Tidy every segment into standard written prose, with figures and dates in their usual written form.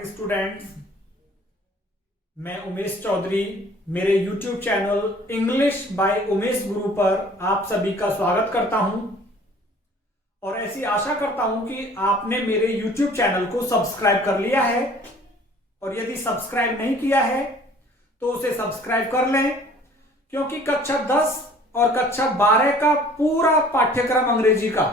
Morning students. मैं उमेश चौधरी मेरे YouTube channel English by Umesh गुरु पर आप सभी का स्वागत करता हूं और ऐसी आशा करता हूं कि आपने मेरे YouTube चैनल को सब्सक्राइब कर लिया है और यदि सब्सक्राइब नहीं किया है तो उसे सब्सक्राइब कर लें, क्योंकि कक्षा 10 और कक्षा 12 का पूरा पाठ्यक्रम अंग्रेजी का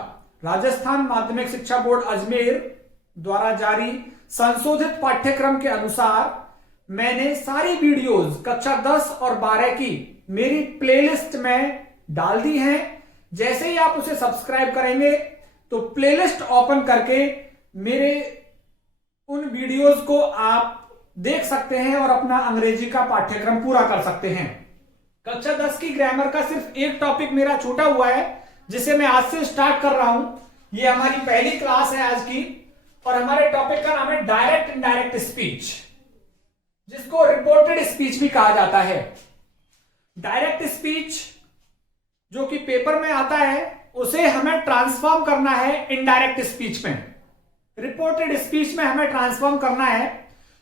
राजस्थान माध्यमिक शिक्षा बोर्ड अजमेर द्वारा जारी संशोधित पाठ्यक्रम के अनुसार मैंने सारी वीडियोस कक्षा 10 और 12 की मेरी प्लेलिस्ट में डाल दी हैं। जैसे ही आप उसे सब्सक्राइब करेंगे तो प्लेलिस्ट ओपन करके मेरे उन वीडियोस को आप देख सकते हैं और अपना अंग्रेजी का पाठ्यक्रम पूरा कर सकते हैं। कक्षा 10 की ग्रामर का सिर्फ एक टॉपिक मेरा छूटा हुआ है, जिसे मैं आज से स्टार्ट कर रहा हूं। ये हमारी पहली क्लास है आज की और हमारे टॉपिक का नाम है डायरेक्ट इनडायरेक्ट स्पीच, जिसको रिपोर्टेड स्पीच भी कहा जाता है। डायरेक्ट स्पीच जो कि पेपर में आता है उसे हमें ट्रांसफॉर्म करना है इनडायरेक्ट स्पीच में। रिपोर्टेड स्पीच में हमें ट्रांसफॉर्म करना है।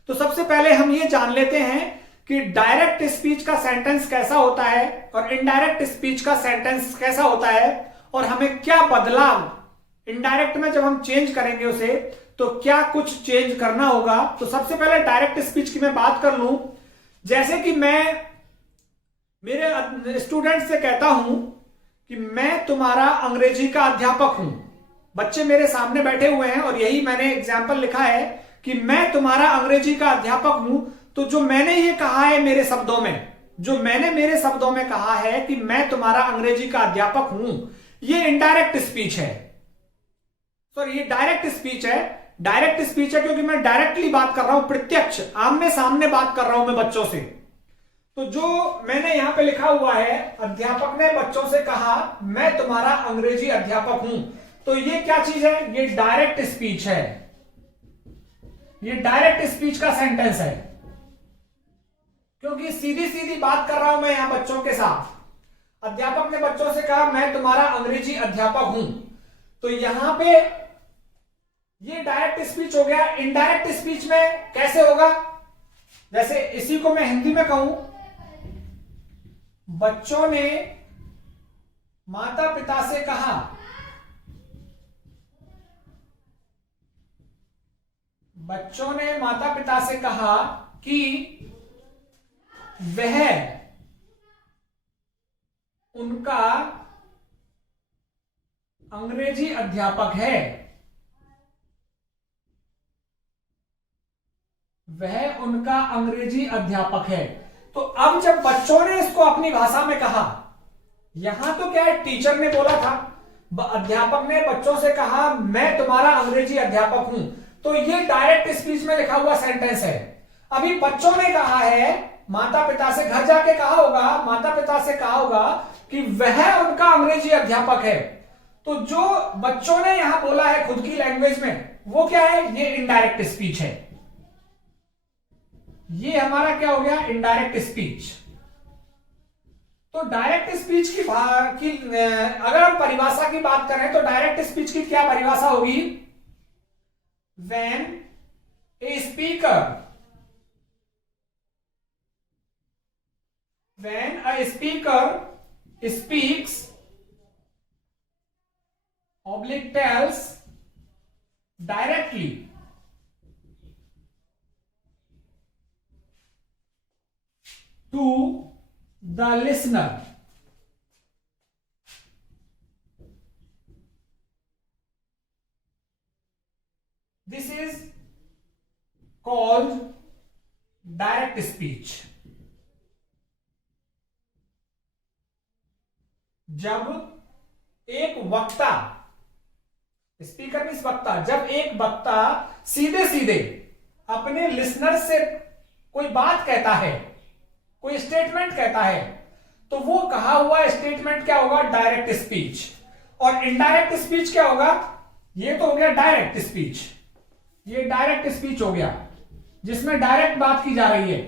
तो सबसे पहले हम ये जान लेते हैं कि डायरेक्ट स्पीच का सेंटेंस कैसा होता है और इनडायरेक्ट स्पीच का सेंटेंस कैसा होता है और हमें क्या बदलाव इनडायरेक्ट में जब हम चेंज करेंगे उसे तो क्या कुछ चेंज करना होगा। तो सबसे पहले डायरेक्ट स्पीच की मैं बात कर लूं। जैसे कि मैं मेरे स्टूडेंट से कहता हूं कि मैं तुम्हारा अंग्रेजी का अध्यापक हूं। बच्चे मेरे सामने बैठे हुए हैं और यही मैंने एग्जाम्पल लिखा है कि मैं तुम्हारा अंग्रेजी का अध्यापक हूं। तो जो मैंने ये कहा है मेरे शब्दों में, जो मैंने मेरे शब्दों में कहा है कि मैं तुम्हारा अंग्रेजी का अध्यापक हूं, ये इनडायरेक्ट स्पीच है। सॉरी, ये डायरेक्ट स्पीच है। डायरेक्ट स्पीच है क्योंकि मैं डायरेक्टली बात कर रहा हूं, प्रत्यक्ष आमने सामने बात कर रहा हूं मैं बच्चों से। तो जो मैंने यहां पे लिखा हुआ है, अध्यापक ने बच्चों से कहा मैं तुम्हारा अंग्रेजी अध्यापक हूं, तो ये क्या चीज है? ये डायरेक्ट स्पीच है। ये डायरेक्ट स्पीच का सेंटेंस है क्योंकि सीधी सीधी बात कर रहा हूं मैं यहां बच्चों के साथ। अध्यापक ने बच्चों से कहा मैं तुम्हारा अंग्रेजी अध्यापक हूं, तो यहां पे ये डायरेक्ट स्पीच हो गया। इनडायरेक्ट स्पीच में कैसे होगा? जैसे इसी को मैं हिंदी में कहूं, बच्चों ने माता पिता से कहा, बच्चों ने माता पिता से कहा कि वह उनका अंग्रेजी अध्यापक है। वह उनका अंग्रेजी अध्यापक है। तो अब जब बच्चों ने इसको अपनी भाषा में कहा, यहां तो क्या है, टीचर ने बोला था, अध्यापक ने बच्चों से कहा मैं तुम्हारा अंग्रेजी अध्यापक हूं, तो ये डायरेक्ट स्पीच में लिखा हुआ सेंटेंस है। अभी बच्चों ने कहा है माता पिता से, घर जाके कहा होगा, माता पिता से कहा होगा कि वह उनका अंग्रेजी अध्यापक है। तो जो बच्चों ने यहां बोला है खुद की लैंग्वेज में, वो क्या है? ये इनडायरेक्ट स्पीच है। ये हमारा क्या हो गया? Indirect speech. तो डायरेक्ट स्पीच की अगर हम परिभाषा की बात करें तो डायरेक्ट स्पीच की क्या परिभाषा होगी? When a speaker speaks oblique tells directly to the listener, this is called direct speech। जब एक वक्ता, स्पीकर मींस वक्ता, जब एक वक्ता सीधे सीधे अपने लिसनर से कोई बात कहता है, कोई स्टेटमेंट कहता है, तो वो कहा हुआ स्टेटमेंट क्या होगा? Direct speech. और इनडायरेक्ट स्पीच क्या होगा? ये तो हो गया डायरेक्ट स्पीच। ये डायरेक्ट स्पीच हो गया जिसमें डायरेक्ट बात की जा रही है,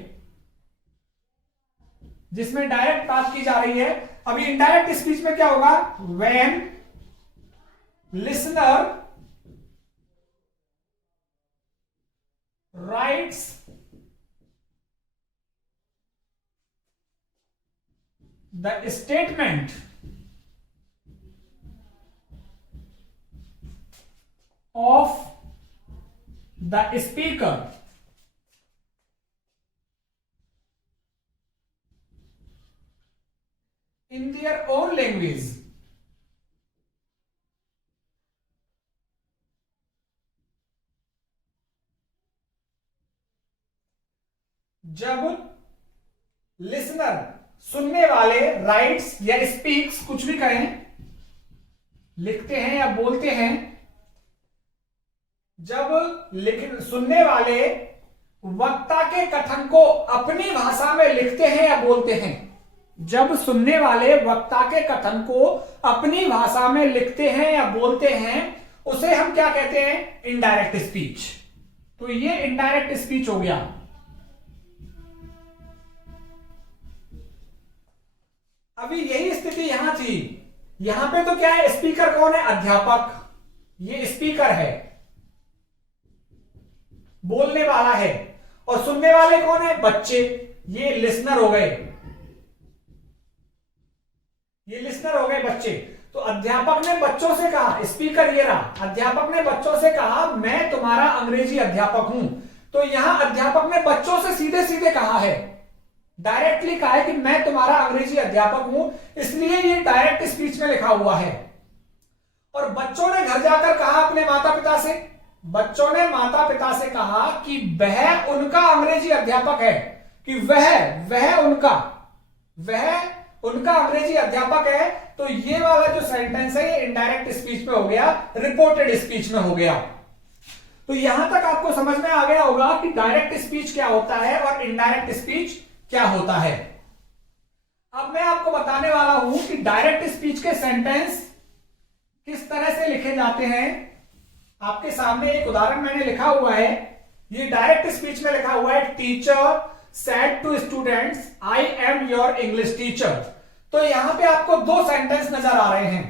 जिसमें डायरेक्ट बात की जा रही है। अभी इनडायरेक्ट स्पीच में क्या होगा? When listener writes the statement of the speaker in their own language. जब लिसनर सुनने वाले राइट्स या स्पीक्स कुछ भी करें, लिखते हैं या बोलते हैं, जब सुनने वाले वक्ता के कथन को अपनी भाषा में लिखते हैं या बोलते हैं, जब सुनने वाले वक्ता के कथन को अपनी भाषा में लिखते हैं या बोलते हैं, उसे हम क्या कहते हैं? Indirect speech. तो ये इनडायरेक्ट स्पीच हो गया। अभी यही स्थिति यहां थी। यहां पे तो क्या है? स्पीकर कौन है? अध्यापक। ये स्पीकर है, बोलने वाला है। और सुनने वाले कौन है? बच्चे। ये लिसनर हो गए, ये लिसनर हो गए बच्चे। तो अध्यापक ने बच्चों से कहा, स्पीकर ये रहा, अध्यापक ने बच्चों से कहा मैं तुम्हारा अंग्रेजी अध्यापक हूं। तो यहां अध्यापक ने बच्चों से सीधे सीधे कहा है, डायरेक्टली कहा है कि मैं तुम्हारा अंग्रेजी अध्यापक हूं, इसलिए ये डायरेक्ट स्पीच में लिखा हुआ है। और बच्चों ने घर जाकर कहा अपने माता पिता से, बच्चों ने माता पिता से कहा कि वह उनका अंग्रेजी अध्यापक है, कि वह उनका अंग्रेजी अध्यापक है। तो ये वाला जो सेंटेंस है ये इनडायरेक्ट स्पीच में हो गया, रिपोर्टेड स्पीच में हो गया। तो यहां तक आपको समझ में आ गया होगा कि डायरेक्ट स्पीच क्या होता है और इनडायरेक्ट स्पीच क्या होता है। अब मैं आपको बताने वाला हूं कि डायरेक्ट स्पीच के सेंटेंस किस तरह से लिखे जाते हैं। आपके सामने एक उदाहरण मैंने लिखा हुआ है, ये डायरेक्ट स्पीच में लिखा हुआ है, teacher said to students I am your English teacher. तो यहां पे आपको दो सेंटेंस नजर आ रहे हैं।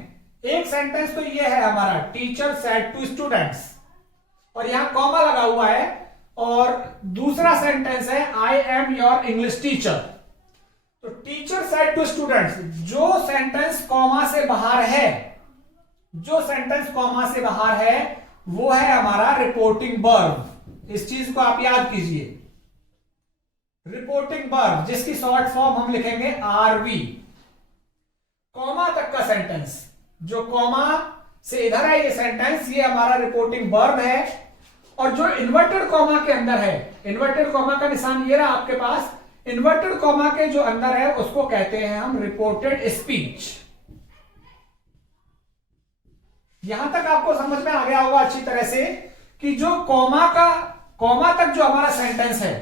एक सेंटेंस तो ये है हमारा, टीचर सेड टू स्टूडेंट्स, और यहां कॉमा लगा हुआ है। और दूसरा सेंटेंस है आई एम योर इंग्लिश टीचर। तो टीचर सेड टू स्टूडेंट्स, जो सेंटेंस कॉमा से बाहर है, जो सेंटेंस कॉमा से बाहर है वो है हमारा रिपोर्टिंग वर्ब। इस चीज को आप याद कीजिए, रिपोर्टिंग वर्ब, जिसकी शॉर्ट फॉर्म हम लिखेंगे आरवी। कॉमा तक का सेंटेंस, जो कॉमा से इधर है ये सेंटेंस, ये हमारा रिपोर्टिंग वर्ब है। और जो इन्वर्टेड कॉमा के अंदर है, इन्वर्टेड कॉमा का निशान ये रहा आपके पास, इन्वर्टेड कॉमा के जो अंदर है उसको कहते हैं हम रिपोर्टेड स्पीच। यहां तक आपको समझ में आ गया होगा अच्छी तरह से कि जो कॉमा तक जो हमारा सेंटेंस है,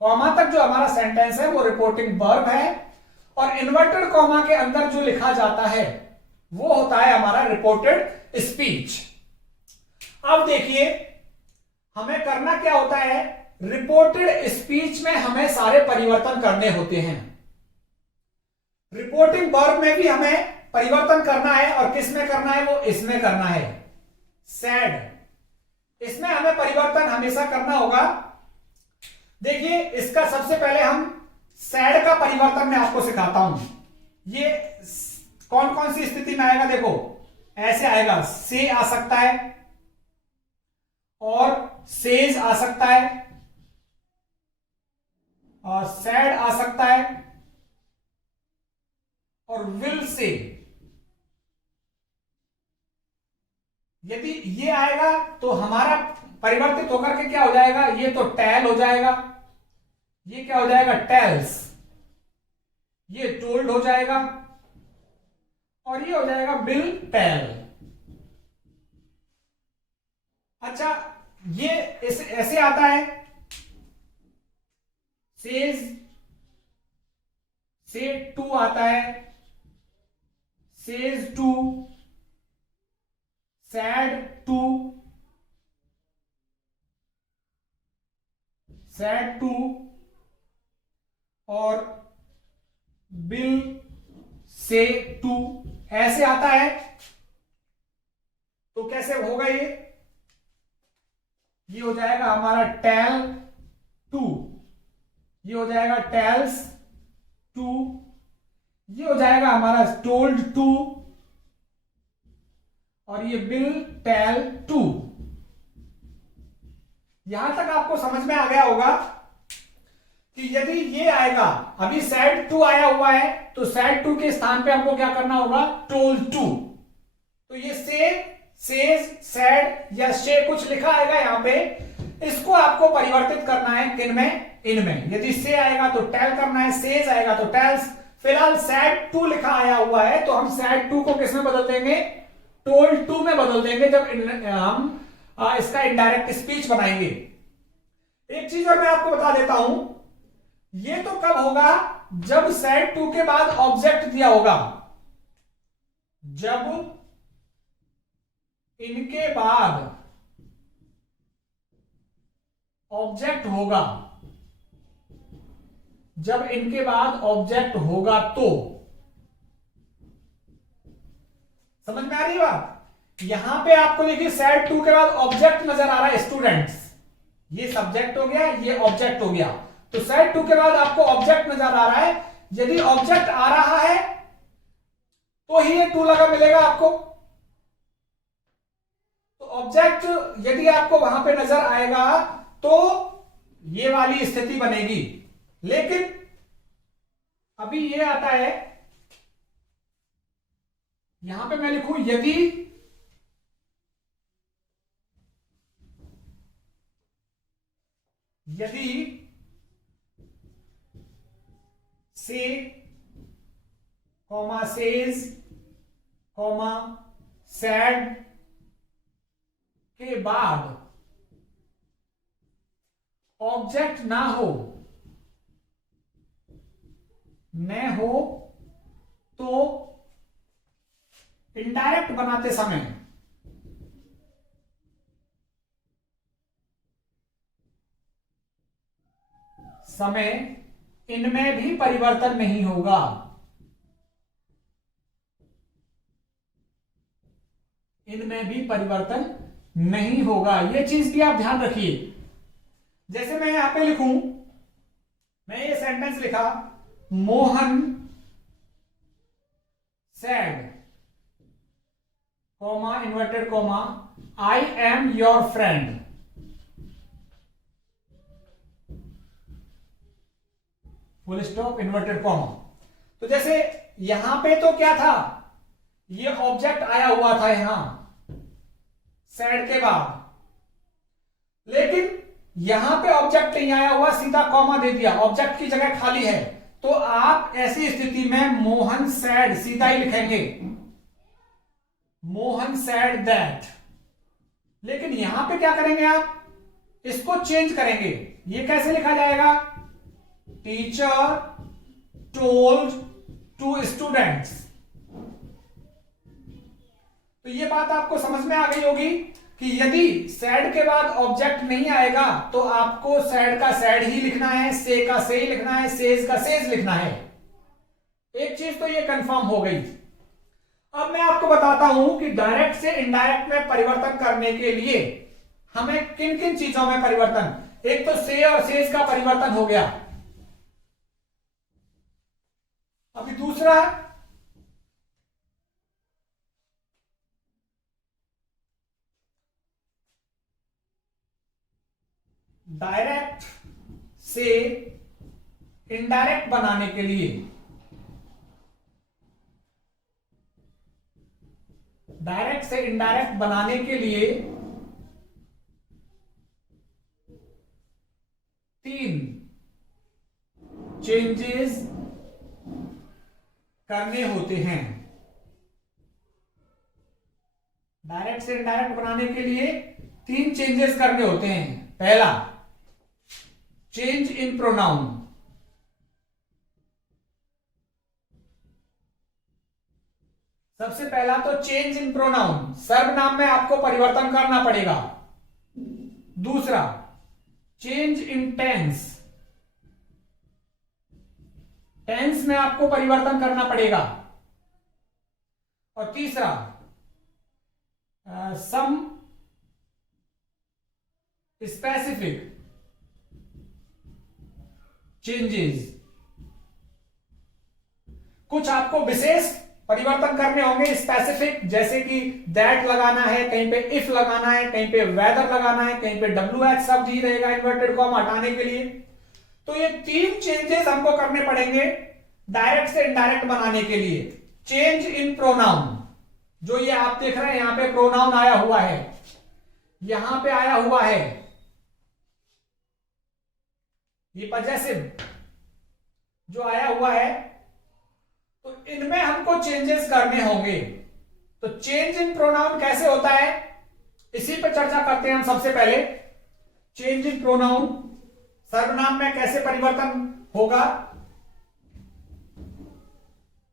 कॉमा तक जो हमारा सेंटेंस है वो रिपोर्टिंग वर्ब है, और इन्वर्टेड कॉमा के अंदर जो लिखा जाता है वो होता है हमारा रिपोर्टेड स्पीच। अब देखिए हमें करना क्या होता है, रिपोर्टेड स्पीच में हमें सारे परिवर्तन करने होते हैं। रिपोर्टिंग वर्ब में भी हमें परिवर्तन करना है, और किस में करना है? वो इसमें करना है, सैड। इसमें हमें परिवर्तन हमेशा करना होगा। देखिए इसका सबसे पहले हम सैड का परिवर्तन मैं आपको सिखाता हूं। ये कौन कौन सी स्थिति में आएगा? देखो ऐसे आएगा, से आ सकता है, और सेज आ सकता है, और सैड आ सकता है, और विल से। यदि ये आएगा तो हमारा परिवर्तित होकर के क्या हो जाएगा? ये तो टेल हो जाएगा, ये क्या हो जाएगा? टेल्स। ये टोल्ड हो जाएगा, और ये हो जाएगा विल टेल। अच्छा, ये ऐसे आता है, सेज से टू आता है, says to, said to, said to, और बिल से टू, ऐसे आता है। तो कैसे होगा ये? ये हो जाएगा हमारा टेल टू, ये हो जाएगा टेल्स टू, ये हो जाएगा हमारा टोल्ड टू, और ये विल टेल टू। यहां तक आपको समझ में आ गया होगा कि यदि ये आएगा, अभी सैड टू आया हुआ है, तो सैड टू के स्थान पे हमको क्या करना होगा, टोल्ड टू। तो ये से, सेज, सैड या शे कुछ लिखा आएगा यहां पे, इसको आपको परिवर्तित करना है किन में, इनमें। यदि से आएगा तो टेल करना है, सेज आएगा तो टेल्स। फिलहाल सैड टू लिखा आया हुआ है, तो हम सैड टू को किस में बदल देंगे, टोल्ड टू में बदल देंगे, जब हम इसका इनडायरेक्ट स्पीच बनाएंगे। एक चीज और मैं आपको बता देता हूं, ये तो कब होगा, जब सैड टू के बाद ऑब्जेक्ट दिया होगा। जब इनके बाद ऑब्जेक्ट होगा, जब इनके बाद ऑब्जेक्ट होगा तो। समझ में आ रही बात? यहां पे आपको देखिए सैड टू के बाद ऑब्जेक्ट नजर आ रहा है, स्टूडेंट्स। ये सब्जेक्ट हो गया, ये ऑब्जेक्ट हो गया, तो सैड टू के बाद आपको ऑब्जेक्ट नजर आ रहा है। यदि ऑब्जेक्ट आ रहा है तो ही ये टू लगा मिलेगा आपको। तो ऑब्जेक्ट यदि आपको वहां पे नजर आएगा तो ये वाली स्थिति बनेगी। लेकिन अभी ये आता है, यहां पे मैं लिखूं यदि से, कॉमा सेज, कॉमा सैड के बाद ऑब्जेक्ट ना हो, तो इनडायरेक्ट बनाते समय इनमें भी परिवर्तन नहीं होगा। इनमें भी परिवर्तन नहीं होगा, यह चीज भी आप ध्यान रखिए। जैसे मैं यहां पे लिखूं, मैं ये सेंटेंस लिखा, Mohan sad, comma inverted comma, I am your friend. Full stop, inverted comma. तो जैसे यहां पे तो क्या था, ये ऑब्जेक्ट आया हुआ था यहां सैड के बाद, लेकिन यहां पे ऑब्जेक्ट नहीं आया हुआ, सीधा कॉमा दे दिया, ऑब्जेक्ट की जगह खाली है। तो आप ऐसी स्थिति में मोहन सैड सीधा ही लिखेंगे, मोहन सैड दैट। लेकिन यहां पे क्या करेंगे आप, इसको चेंज करेंगे। ये कैसे लिखा जाएगा, टीचर टोल्ड टू स्टूडेंट्स। तो ये बात आपको समझ में आ गई होगी कि यदि सैड के बाद ऑब्जेक्ट नहीं आएगा तो आपको सैड का सैड ही लिखना है, से का से ही लिखना है, सेज का सेज लिखना है। एक चीज तो ये कंफर्म हो गई। अब मैं आपको बताता हूं कि डायरेक्ट से इनडायरेक्ट में परिवर्तन करने के लिए हमें किन किन चीजों में परिवर्तन, एक तो से और सेज का परिवर्तन हो गया। अभी दूसरा, डायरेक्ट से इनडायरेक्ट बनाने के लिए, डायरेक्ट से इनडायरेक्ट बनाने के लिए 3 चेंजेस करने होते हैं। डायरेक्ट से इनडायरेक्ट बनाने के लिए 3 चेंजेस करने होते हैं। पहला, चेंज इन प्रोनाउन। सबसे पहला तो चेंज इन प्रोनाउन, सर्वनाम में आपको परिवर्तन करना पड़ेगा। दूसरा, चेंज इन टेंस, टेंस में आपको परिवर्तन करना पड़ेगा। और तीसरा, सम स्पेसिफिक चेंजेस, कुछ आपको विशेष परिवर्तन करने होंगे स्पेसिफिक, जैसे कि दैट लगाना है, कहीं पे इफ लगाना है, कहीं पे वेदर लगाना है, कहीं पे WH शब्द ही रहेगा इन्वर्टेड कॉमा हटाने के लिए। तो ये 3 चेंजेस हमको करने पड़ेंगे डायरेक्ट से इनडायरेक्ट बनाने के लिए। चेंज इन प्रोनाउन, जो ये आप देख रहे हैं यहां पे प्रोनाउन आया हुआ है, यहां पे आया हुआ है ये पजेसिव जो आया हुआ है, तो इनमें हमको चेंजेस करने होंगे। तो चेंज इन प्रोनाउन कैसे होता है, इसी पर चर्चा करते हैं हम। सबसे पहले चेंज इन प्रोनाउन, सर्वनाम में कैसे परिवर्तन होगा।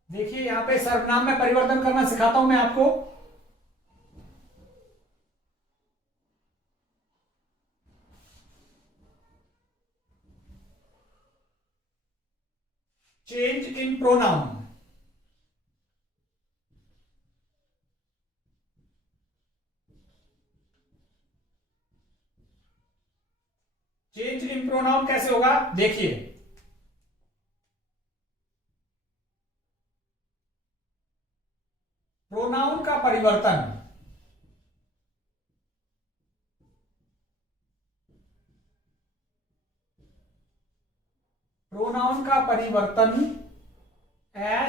देखिए यहां पे सर्वनाम में परिवर्तन करना सिखाता हूं मैं आपको। Change in pronoun, change in pronoun कैसे होगा देखिए। प्रोनाउन का परिवर्तन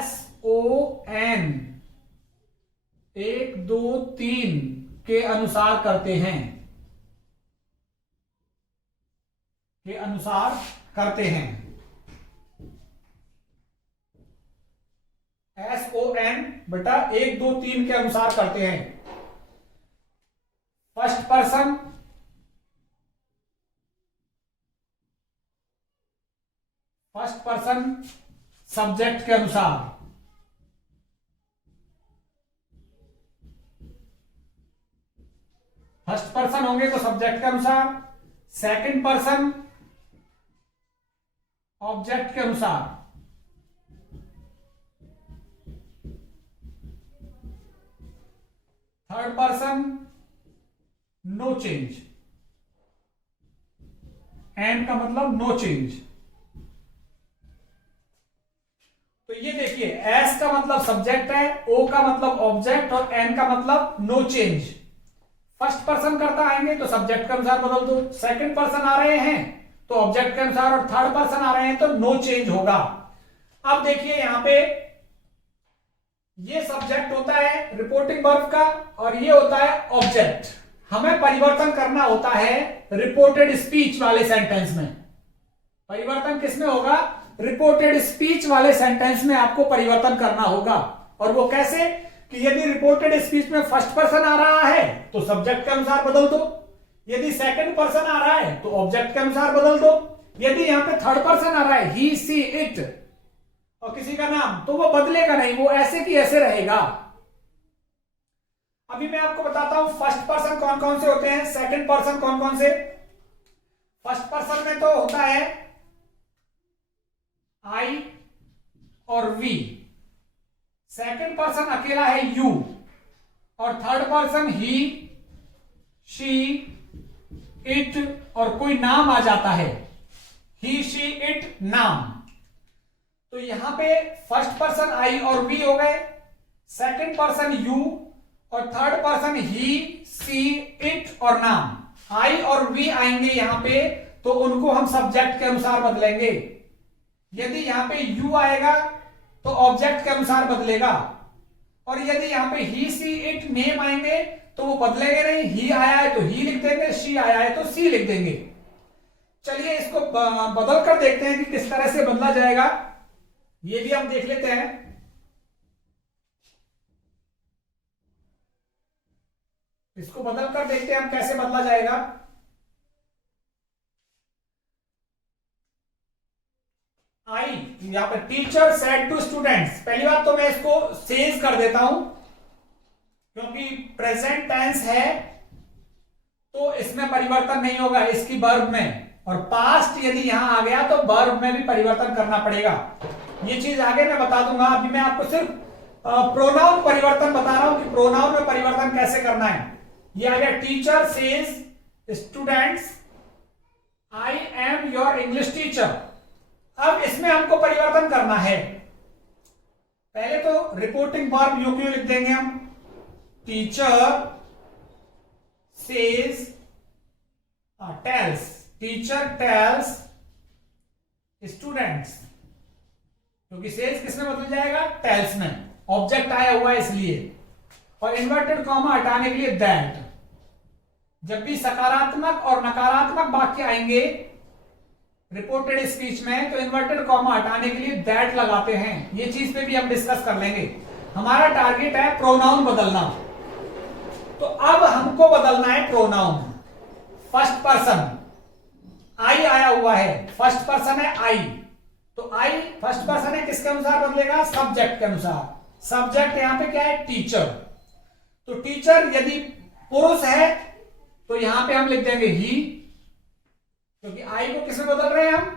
SON 1 2 3 के अनुसार करते हैं, SON बेटा 1 2 3 के अनुसार करते हैं। फर्स्ट पर्सन सब्जेक्ट के अनुसार, फर्स्ट पर्सन होंगे तो सब्जेक्ट के अनुसार, सेकंड पर्सन ऑब्जेक्ट के अनुसार, third person no change, N का मतलब नो चेंज। तो ये देखिए एस का मतलब सब्जेक्ट है, ओ का मतलब ऑब्जेक्ट और एन का मतलब नो चेंज। फर्स्ट पर्सन करता आएंगे तो सब्जेक्ट के अनुसार बदल दो, सेकंड पर्सन आ रहे हैं तो ऑब्जेक्ट के अनुसार, और थर्ड पर्सन आ रहे हैं तो नो चेंज होगा। अब देखिए यहां पे ये सब्जेक्ट होता है रिपोर्टिंग वर्ब का और ये होता है ऑब्जेक्ट। हमें परिवर्तन करना होता है रिपोर्टेड स्पीच वाले सेंटेंस में। परिवर्तन किसमें होगा, रिपोर्टेड स्पीच वाले सेंटेंस में आपको परिवर्तन करना होगा। और वो कैसे कि यदि रिपोर्टेड स्पीच में फर्स्ट पर्सन आ रहा है तो सब्जेक्ट के अनुसार बदल दो, यदि सेकंड पर्सन आ रहा है तो ऑब्जेक्ट के अनुसार बदल दो, यदि यहां पे थर्ड पर्सन आ रहा है ही सी इट और किसी का नाम, तो वो बदलेगा नहीं, वो ऐसे की ऐसे रहेगा। अभी मैं आपको बताता हूं फर्स्ट पर्सन कौन कौन से होते हैं, सेकंड पर्सन कौन कौन से। फर्स्ट पर्सन में तो होता है आई और वी, सेकंड पर्सन अकेला है यू, और third person he she it और कोई नाम आ जाता है, ही शी इट नाम। तो यहां पे फर्स्ट पर्सन आई और वी हो गए, सेकंड पर्सन यू और third person he see it और नाम। आई और वी आएंगे यहां पे तो उनको हम सब्जेक्ट के अनुसार बदलेंगे। यदि यहां पे यू आएगा तो ऑब्जेक्ट के अनुसार बदलेगा, और यदि यहां पे ही सी इट नेम आएंगे तो वो बदलेंगे नहीं, ही आया है तो ही लिख देंगे, शी आया है तो सी लिख देंगे। चलिए इसको बदल कर देखते हैं कि किस तरह से बदला जाएगा, ये भी हम देख लेते हैं। इसको बदल कर देखते हैं हम कैसे बदला जाएगा। आई यहां पर टीचर सेड टू स्टूडेंट्स, पहली बात तो मैं इसको सेज कर देता हूं क्योंकि प्रेजेंट टेंस है तो इसमें परिवर्तन नहीं होगा इसकी वर्ब में, और पास्ट यदि यहां आ गया तो वर्ब में भी परिवर्तन करना पड़ेगा। ये चीज आगे मैं बता दूंगा, अभी मैं आपको सिर्फ प्रोनाउन परिवर्तन बता रहा हूं कि प्रोनाउन में परिवर्तन कैसे करना है। ये आ गया teacher says students I am your English teacher. अब इसमें हमको परिवर्तन करना है। पहले तो रिपोर्टिंग वर्ब यू क्यों लिख देंगे हम, teacher says tells, teacher tells students, क्योंकि सेज किसमें बदल जाएगा, टेल्स में, ऑब्जेक्ट आया हुआ है इसलिए। और इन्वर्टेड कॉमा हटाने के लिए दैट। जब भी सकारात्मक और नकारात्मक वाक्य आएंगे रिपोर्टेड स्पीच में तो इन्वर्टेड कॉमा हटाने के लिए दैट लगाते हैं। ये चीज पे भी हम डिस्कस कर लेंगे। हमारा टारगेट है प्रोनाउन बदलना। तो अब हमको बदलना है प्रोनाउन। फर्स्ट पर्सन आई आया हुआ है, फर्स्ट पर्सन है आई, तो आई फर्स्ट पर्सन है, किसके अनुसार बदलेगा, सब्जेक्ट के अनुसार। सब्जेक्ट यहां पे क्या है, टीचर। तो टीचर यदि पुरुष है तो यहां पे हम लिख देंगे ही, क्योंकि आई को किसमें बदल रहे हैं हम,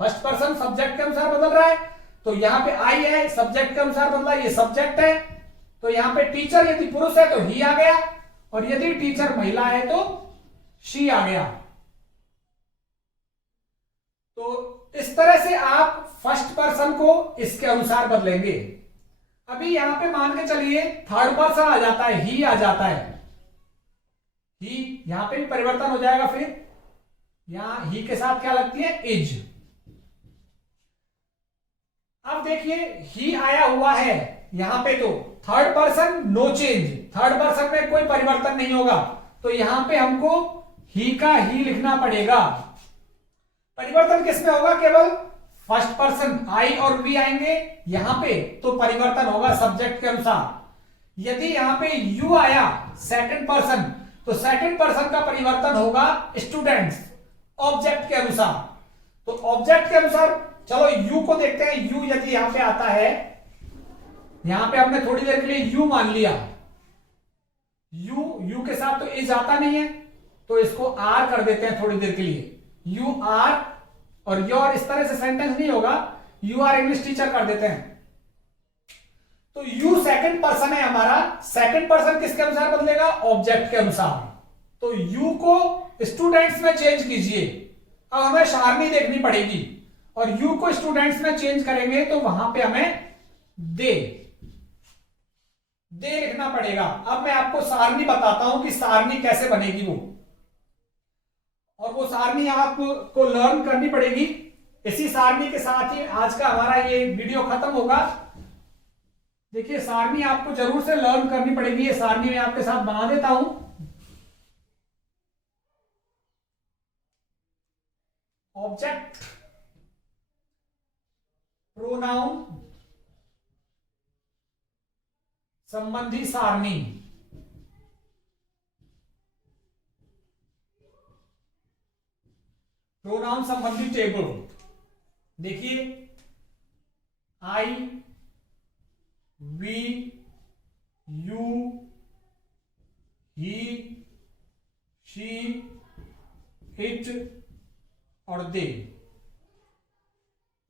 फर्स्ट पर्सन सब्जेक्ट के अनुसार बदल रहा है। तो यहां पे आई है, सब्जेक्ट के अनुसार बदला, ये सब्जेक्ट है। तो यहां पे टीचर यदि पुरुष है तो ही आ गया, और यदि टीचर महिला है तो शी आ गया। तो इस तरह से आप फर्स्ट पर्सन को इसके अनुसार बदलेंगे। अभी यहां पे मान के चलिए थर्ड पर्सन आ जाता है, ही आ जाता है, ही यहां पे भी परिवर्तन हो जाएगा। फिर यहां ही के साथ क्या लगती है, इज। अब देखिए ही आया हुआ है यहां पे, तो third person no change, third person में कोई परिवर्तन नहीं होगा। तो यहां पे हमको ही का ही लिखना पड़ेगा। परिवर्तन किसमें होगा, केवल फर्स्ट पर्सन आई और वी आएंगे यहां पे तो परिवर्तन होगा सब्जेक्ट के अनुसार। यदि यहां पे यू आया सेकंड पर्सन तो सेकंड पर्सन का परिवर्तन होगा स्टूडेंट्स, ऑब्जेक्ट के अनुसार। तो ऑब्जेक्ट के अनुसार चलो यू को देखते हैं। यू यदि यहां पे आता है, यहां पे हमने थोड़ी देर के लिए यू मान लिया, यू के साथ तो इज आता नहीं है, तो इसको आर कर देते हैं थोड़ी देर के लिए। यू आर और योर, इस तरह से सेंटेंस नहीं होगा, यू आर इंग्लिश टीचर कर देते हैं। तो यू सेकंड पर्सन है हमारा, सेकंड पर्सन किसके अनुसार बदलेगा, ऑब्जेक्ट के अनुसार। तो यू को स्टूडेंट्स में चेंज कीजिए। अब हमें सारणी देखनी पड़ेगी, और यू को स्टूडेंट्स में चेंज करेंगे तो वहां पे हमें दे लिखना पड़ेगा। अब मैं आपको सारणी बताता हूं कि सारणी कैसे बनेगी वो, और वो सारणी आपको लर्न करनी पड़ेगी। इसी सारणी के साथ ही आज का हमारा ये वीडियो खत्म होगा। देखिए सारणी आपको जरूर से लर्न करनी पड़ेगी। ये सारणी मैं आपके साथ बना देता हूं। ऑब्जेक्ट, प्रोनाउन संबंधी सारणी। प्रोनाउन संबंधी टेबल। देखिए I, we, you, he, she, it और they.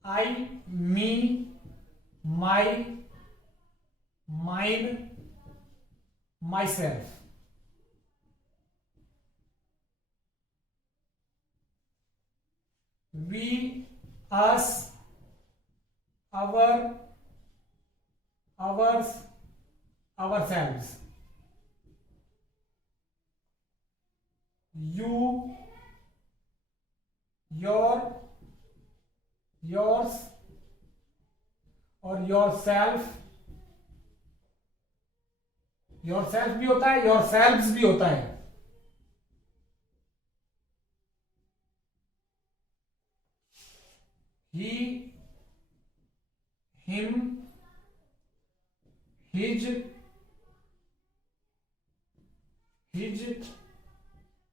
I, me, my, mine, myself. We, us, our, ours, ourselves. You, your, yours और yourself। yourself भी होता है, yourselves भी होता है। He, him, his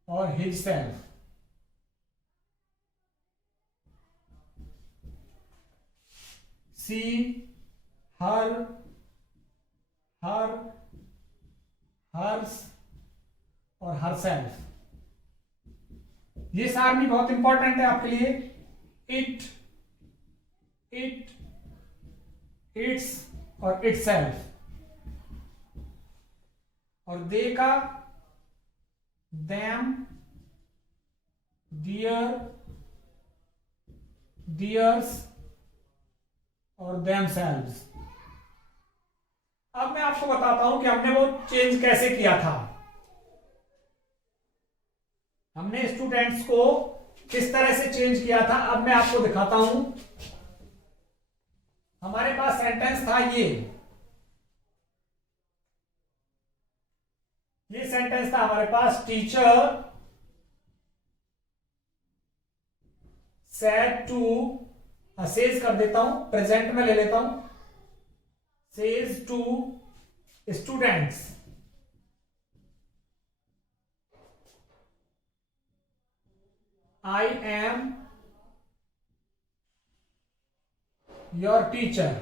और himself। She, her, hers और herself। ये सारणी बहुत इंपॉर्टेंट है आपके लिए। इट, इट्स और इटसेल्फ। और दे का देम, डियर, दियर्स और देमसेल्व्स। अब मैं आपको बताता हूं कि हमने वो चेंज कैसे किया था। हमने स्टूडेंट्स को किस तरह से चेंज किया था, अब मैं आपको दिखाता हूं। हमारे पास सेंटेंस था ये सेंटेंस था हमारे पास, टीचर सेड टू, सेज कर देता हूं, प्रेजेंट में ले लेता हूं, says to students, I am your teacher.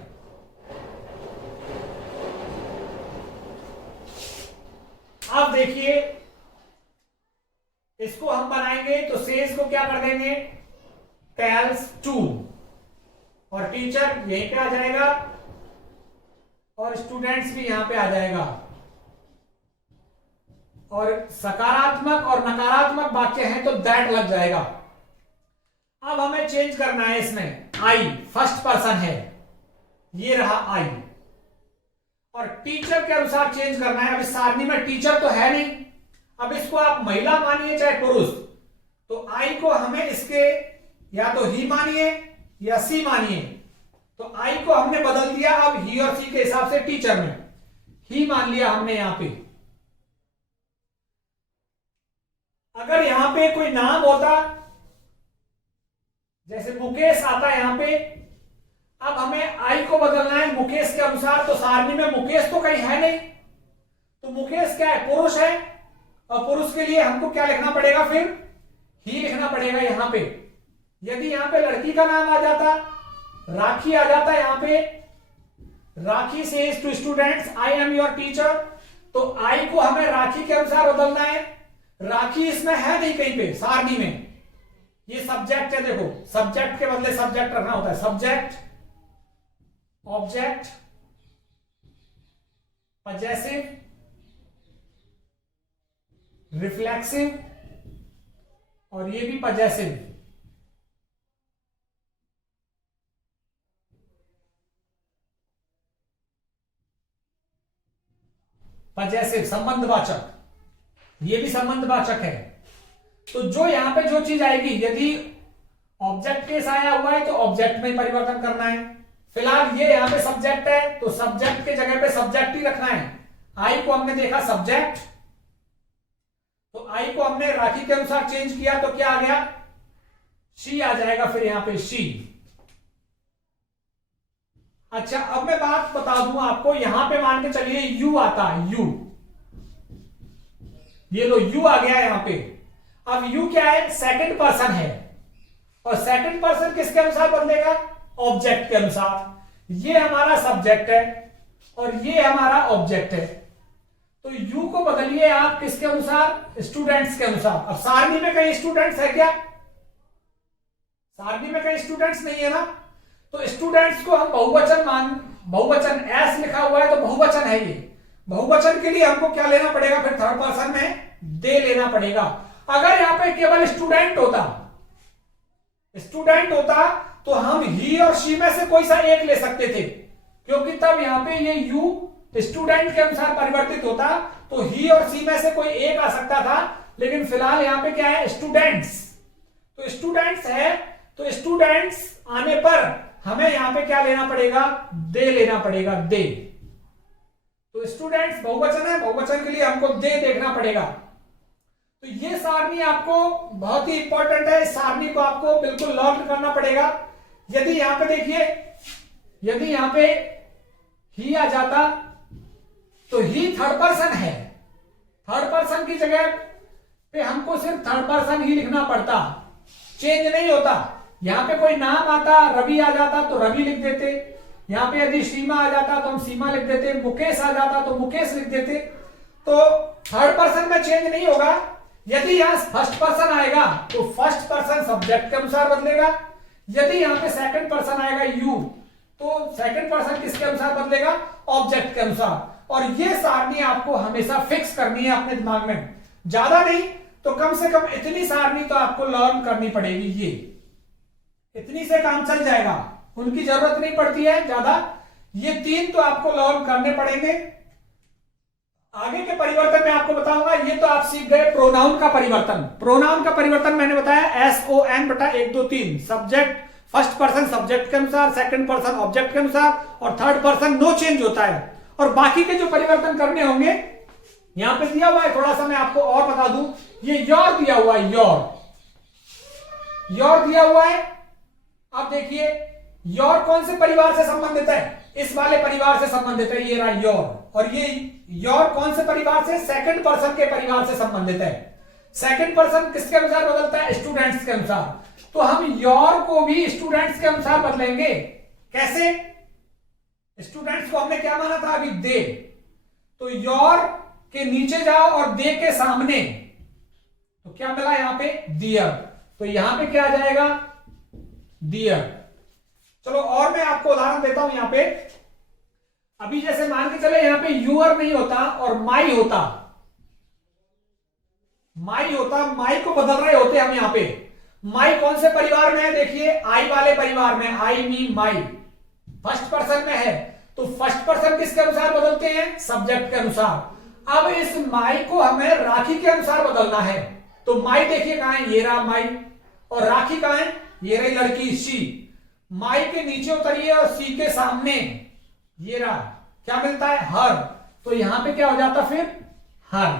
अब देखिए इसको हम बनाएंगे तो सेज को क्या कर देंगे, टेल्स टू, और टीचर यहीं पे आ जाएगा और स्टूडेंट्स भी यहां पे आ जाएगा। और सकारात्मक और नकारात्मक वाक्य है तो दैट लग जाएगा। अब हमें चेंज करना है इसमें, आई फर्स्ट पर्सन है, ये रहा आई, और टीचर के अनुसार चेंज करना है। अब इस सारणी में टीचर तो है नहीं, अब इसको आप महिला मानिए चाहे पुरुष, तो आई को हमें इसके या तो ही मानिए या सी मानिए, तो आई को हमने बदल दिया अब ही और सी के हिसाब से, टीचर में ही मान लिया हमने यहां पे। अगर यहां पे कोई नाम होता, जैसे मुकेश आता है यहां पे, अब हमें आई को बदलना है मुकेश के अनुसार, तो सारणी में मुकेश तो कहीं है नहीं, तो मुकेश क्या है, पुरुष है, और पुरुष के लिए हमको क्या लिखना पड़ेगा, फिर ही लिखना पड़ेगा यहां पे। यदि यहां पे लड़की का नाम आ जाता, राखी आ जाता यहां पे, Rakhi says to students I am your teacher, तो आई को हमें राखी के अनुसार बदलना है। राखी इसमें है नहीं कहीं पे सारणी में, ये सब्जेक्ट है, देखो सब्जेक्ट के बदले सब्जेक्ट रखना होता है, सब्जेक्ट, ऑब्जेक्ट, पजेसिव, रिफ्लेक्सिव, और ये भी पजेसिव। पजेसिव संबंधवाचक, ये भी संबंधवाचक है। तो जो यहां पे जो चीज आएगी, यदि ऑब्जेक्ट केस आया हुआ है तो ऑब्जेक्ट में परिवर्तन करना है। फिलहाल ये यहां पे सब्जेक्ट है तो सब्जेक्ट के जगह पे सब्जेक्ट ही रखना है। आई को हमने देखा सब्जेक्ट, तो आई को हमने राखी के अनुसार चेंज किया तो क्या आ गया, शी आ जाएगा फिर यहां पे शी। अच्छा अब मैं बात बता दूं आपको, यहां पे मान के चलिए यू आता है, यू, ये लो यू आ गया यहां पे। अब यू क्या है, सेकंड पर्सन है, और सेकंड पर्सन किसके अनुसार बदलेगा, ऑब्जेक्ट के अनुसार। ये हमारा सब्जेक्ट है और ये हमारा ऑब्जेक्ट है, तो यू को बदलिए आप किसके अनुसार, स्टूडेंट्स के अनुसार। अब सारणी में कहीं स्टूडेंट्स है क्या, सारणी में कहीं स्टूडेंट्स नहीं है ना, तो स्टूडेंट्स को हम बहुवचन एस लिखा हुआ है तो बहुवचन है ये। बहुवचन के लिए हमको क्या लेना पड़ेगा, फिर थर्ड पर्सन में दे लेना पड़ेगा। अगर यहां पे केवल स्टूडेंट होता तो हम ही और शी में से कोई सा एक ले सकते थे, क्योंकि तब यहां पे ये यू स्टूडेंट के अनुसार परिवर्तित होता, तो ही और सी में से कोई एक आ सकता था। लेकिन फिलहाल यहां पे क्या है, स्टूडेंट्स, तो स्टूडेंट्स है, तो स्टूडेंट्स आने पर हमें यहां पे क्या लेना पड़ेगा, दे लेना पड़ेगा, दे। तो स्टूडेंट्स बहुवचन है, बहुवचन के लिए हमको दे देखना पड़ेगा। तो ये सारणी आपको बहुत ही इंपॉर्टेंट है, इस सारणी को आपको बिल्कुल लर्न करना पड़ेगा। यदि यहां पे देखिए, यदि यहां पे ही आ जाता तो ही थर्ड पर्सन है, थर्ड पर्सन की जगह पे हमको सिर्फ थर्ड पर्सन ही लिखना पड़ता, चेंज नहीं होता। यहां पे कोई नाम आता, रवि आ जाता तो रवि लिख देते, यहां पे यदि सीमा आ जाता तो हम सीमा लिख देते, मुकेश आ जाता तो मुकेश लिख देते, तो थर्ड पर्सन में चेंज नहीं होगा। यदि यहां फर्स्ट पर्सन आएगा तो फर्स्ट पर्सन सब्जेक्ट के अनुसार बदलेगा, यदि यहां पे सेकंड पर्सन आएगा यू, तो सेकंड पर्सन किसके अनुसार बदलेगा, ऑब्जेक्ट के अनुसार। और ये सारणी आपको हमेशा फिक्स करनी है अपने दिमाग में, ज्यादा नहीं तो कम से कम इतनी सारणी तो आपको लर्न करनी पड़ेगी। ये इतनी से काम चल जाएगा, उनकी जरूरत नहीं पड़ती है ज्यादा। ये 3 तो आपको लॉग करने पड़ेंगे। आगे के परिवर्तन मैं आपको बताऊंगा। ये तो आप सीख गए प्रोनाउन का परिवर्तन। प्रोनाउन का परिवर्तन मैंने बताया SON बटा 1 2 3। सब्जेक्ट फर्स्ट पर्सन सब्जेक्ट के अनुसार, सेकंड पर्सन ऑब्जेक्ट के अनुसार और थर्ड पर्सन नो चेंज होता है। और बाकी के जो परिवर्तन करने होंगे यहां पे दिया हुआ है, थोड़ा सा मैं आपको और बता दूं। ये योर दिया हुआ है, योर दिया हुआ है। अब देखिए योर कौन से परिवार से संबंधित है? इस वाले परिवार से संबंधित है, ये रहा योर। और ये योर कौन से परिवार से? सेकंड पर्सन के परिवार से संबंधित है। सेकंड पर्सन किसके अनुसार बदलता है? स्टूडेंट्स के अनुसार। तो हम योर को भी स्टूडेंट्स के अनुसार बदलेंगे। कैसे? स्टूडेंट्स को हमने क्या माना था अभी? दे। तो योर के नीचे जाओ और दे के सामने तो क्या मिला यहां पे? दियर। तो यहां पे क्या आ जाएगा? दियर। चलो और मैं आपको उदाहरण देता हूं। यहां पे अभी जैसे मान के चले यहां पे यूअर नहीं होता और माई होता, माई को बदल रहे होते हम। यहां पे माई कौन से परिवार में है? देखिए आई वाले परिवार में, I mean my first person में है। तो फर्स्ट पर्सन किसके अनुसार बदलते हैं? सब्जेक्ट के अनुसार। अब इस माई को हमें राखी के अनुसार बदलना है। तो माई देखिए कहां है? ये रहा माई। और राखी कहां है? ये रही लड़की शी। माई के नीचे उतरिए और सी के सामने ये रहा, क्या मिलता है? हर। तो यहां पे क्या हो जाता फिर? हर।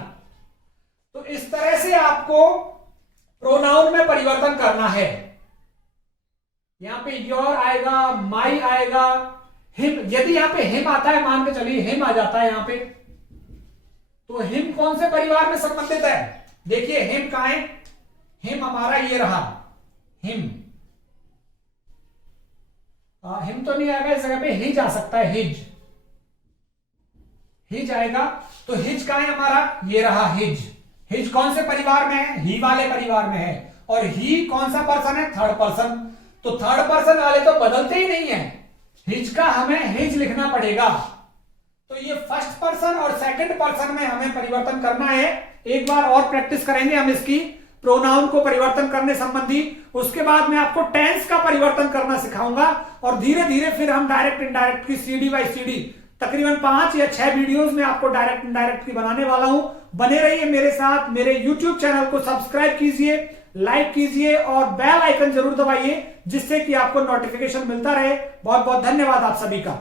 तो इस तरह से आपको प्रोनाउन में परिवर्तन करना है। यहां पे योर आएगा, माई आएगा, हिम। यदि यहां पे हिम आता है, मान के चलिए हिम आ जाता है यहां पे, तो हिम कौन से परिवार में संबंधित है? देखिए हिम कहां है? हिम हमारा ये रहा, हिम। हिम तो नहीं आएगा इस जगह पे, हिज आ सकता है, हिज। हिज आएगा। तो हिज कहां है हमारा? ये रहा हिज। हिज कौन से परिवार में है? ही वाले परिवार में है। और ही कौन सा पर्सन है? Third person. तो थर्ड पर्सन वाले तो बदलते ही नहीं है, हिज का हमें हिज लिखना पड़ेगा। तो ये फर्स्ट पर्सन और सेकंड पर्सन में हमें परिवर्तन करना है। एक बार और प्रैक्टिस करेंगे हम इसकी, प्रोनाउन को परिवर्तन करने संबंधी। उसके बाद मैं आपको टेंस का परिवर्तन करना सिखाऊंगा और धीरे धीरे फिर हम डायरेक्ट इनडायरेक्ट की सीडी बाय सीडी तकरीबन 5 या 6 वीडियोस में आपको डायरेक्ट इनडायरेक्ट की बनाने वाला हूं। बने रहिए मेरे साथ। मेरे यूट्यूब चैनल को सब्सक्राइब कीजिए, लाइक कीजिए और बेल आइकन जरूर दबाइए जिससे कि आपको नोटिफिकेशन मिलता रहे। बहुत बहुत धन्यवाद आप सभी का।